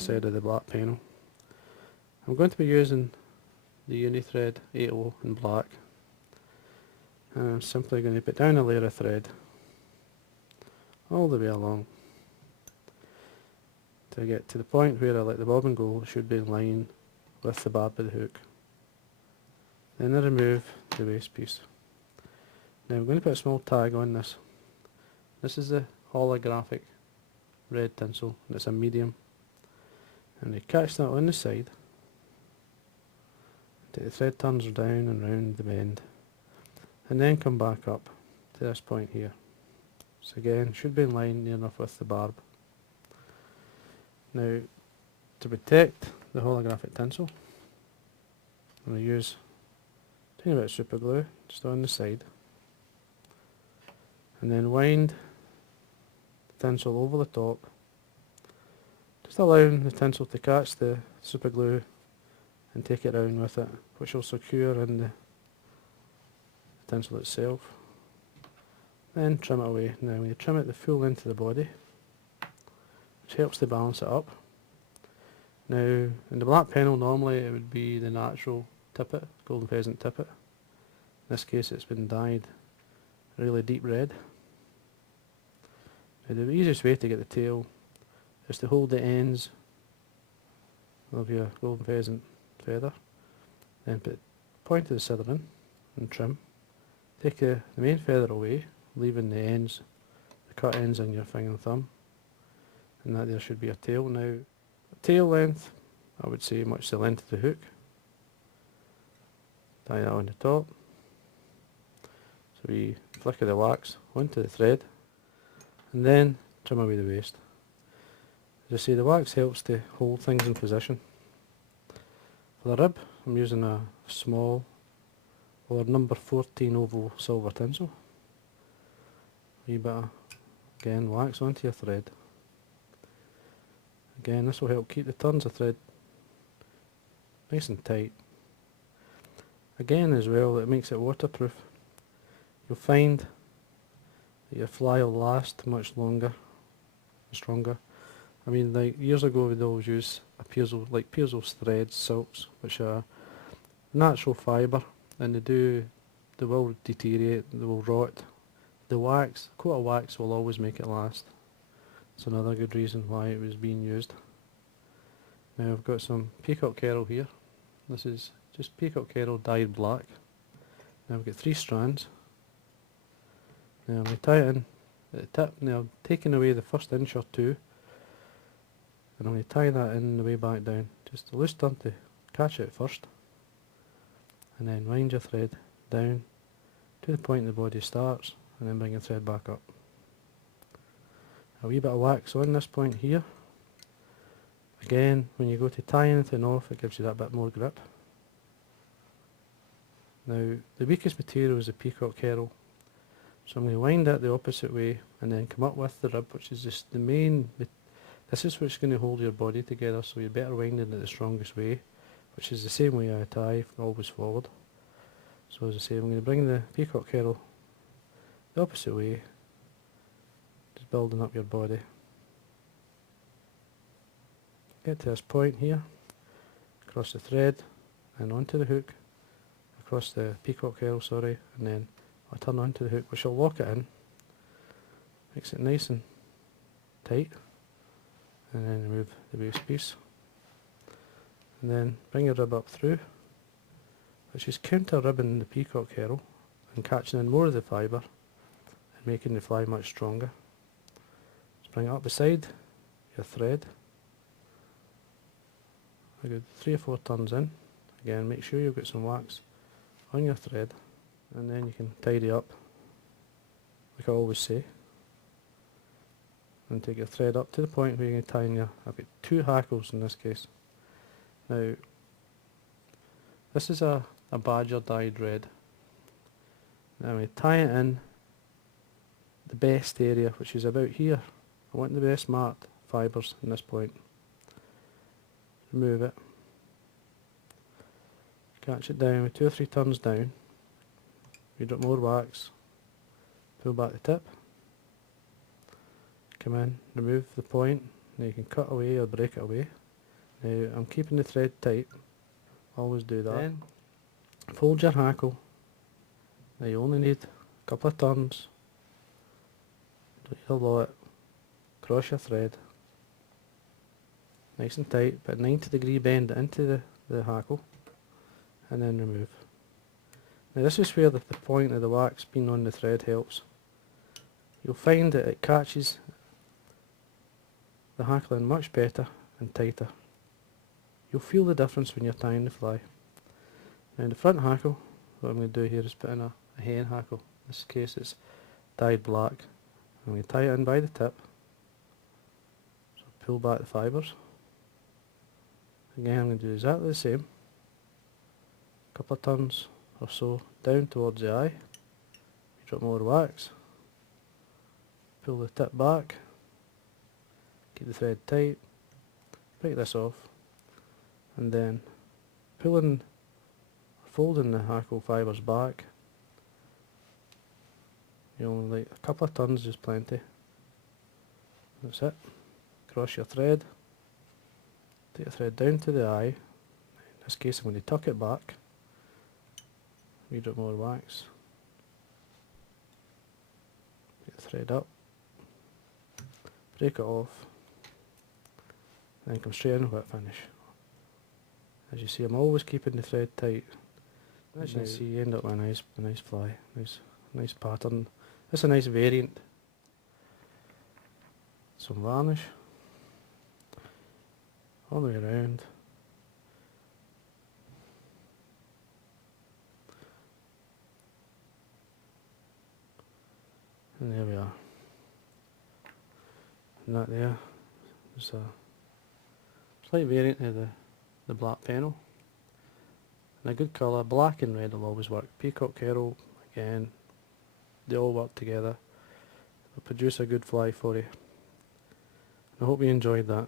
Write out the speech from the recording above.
side of the black panel. I'm going to be using the Unithread 80 in black, and I'm simply going to put down a layer of thread all the way along to get to the point where I let the bobbin go. It should be in line with the barb of the hook. Then I remove the waste piece. Now I'm going to put a small tag on this. This is the holographic red tinsel, and it's a medium. And you catch that on the side, take the thread turns down and round the bend, and then come back up to this point here. So again, should be in line near enough with the barb. Now, to protect the holographic tinsel, I'm going to use a tiny bit of super glue just on the side, and then wind the tinsel over the top, just allowing the tinsel to catch the super glue and take it round with it, which will secure in the tinsel itself. Then trim it away. Now when you trim it the full length of the body, which helps to balance it up. Now in the black Pennell normally it would be the natural tippet, golden pheasant tippet. In this case it's been dyed a really deep red. Now the easiest way to get the tail is to hold the ends of your golden pheasant feather, then put the point of the cither in and trim. Take the main feather away, leaving the ends, the cut ends in your finger and thumb, and that there should be a tail. Now, tail length, I would say much the length of the hook. Tie that on the top. So we flicker the wax onto the thread, and then trim away the waste. As I say, the wax helps to hold things in position. For the rib, I'm using a small or number 14 oval silver tinsel. A wee bit of, again, wax onto your thread. Again, this will help keep the turns of thread nice and tight. Again as well, it makes it waterproof. You'll find that your fly will last much longer and stronger. I mean, like years ago we'd always use a Piezo's threads, silks, which are natural fibre, and they will deteriorate, they will rot. The wax, a coat of wax will always make it last. That's another good reason why it was being used. Now I've got some peacock kerel here. This is just peacock kerel dyed black. Now I've got 3 strands. Now I'm going to tie it in at the tip. Now I'm taking away the first inch or 2, and I'm going to tie that in the way back down. Just a loose turn to catch it first, and then wind your thread down to the point the body starts, and then bring your thread back up. A wee bit of wax on this point here. Again, when you go to tie anything off, it gives you that bit more grip. Now, the weakest material is the peacock kerel, so I'm going to wind it the opposite way and then come up with the rib, which is just the main. This is what's going to hold your body together, so you're better winding it the strongest way, which is the same way I tie, always forward. So as I say, I'm going to bring the peacock kerel the opposite way, just building up your body. Get to this point here, across the thread and onto the hook, across the peacock kerel, sorry, and then I'll turn onto the hook, which will lock it in, makes it nice and tight, and then remove the waste piece, and then bring your rib up through, which is counter ribbing the peacock kerel and catching in more of the fibre and making the fly much stronger. Just bring it up beside your thread. I got 3 or 4 turns in. Again, make sure you've got some wax on your thread, and then you can tidy up, like I always say, and take your thread up to the point where you're going to tie in your, I've got 2 hackles in this case. Now, this is a badger dyed red. Now I'm going to tie it in the best area, which is about here. I want the best marked fibres in this point. Remove it. Catch it down with 2 or 3 turns down. You drop more wax. Pull back the tip. Come in, remove the point. Now you can cut away or break it away Now I'm keeping the thread tight, always do that. Then fold your hackle. Now you only need a couple of turns, don't need a lot. Cross your thread, nice and tight, but 90-degree bend into the hackle, and then remove. Now this is where the point of the wax being on the thread helps. You'll find that it catches the hackling much better and tighter. You'll feel the difference when you're tying the fly. Now the front hackle, what I'm going to do here is put in a hen hackle. In this case it's dyed black. I'm going to tie it in by the tip. So pull back the fibres. Again I'm going to do exactly the same. A couple of turns or so down towards the eye. You drop more wax. Pull the tip back. Keep the thread tight. Break this off. And then pulling, folding the hackle fibres back. You only like a couple of turns, just plenty. That's it. Cross your thread. Take the thread down to the eye. In this case I'm going to tuck it back. Wee drop more wax. Get the thread up. Break it off. Then come straight in with finish. As you see, I'm always keeping the thread tight. As you can see, you end up with a nice fly, nice pattern. It's a nice variant. Some varnish all the way around. And there we are. And that there is a slight variant of the black Pennell. And a good colour, black and red will always work. Peacock Herald, again, they all work together. They'll produce a good fly for you. I hope you enjoyed that.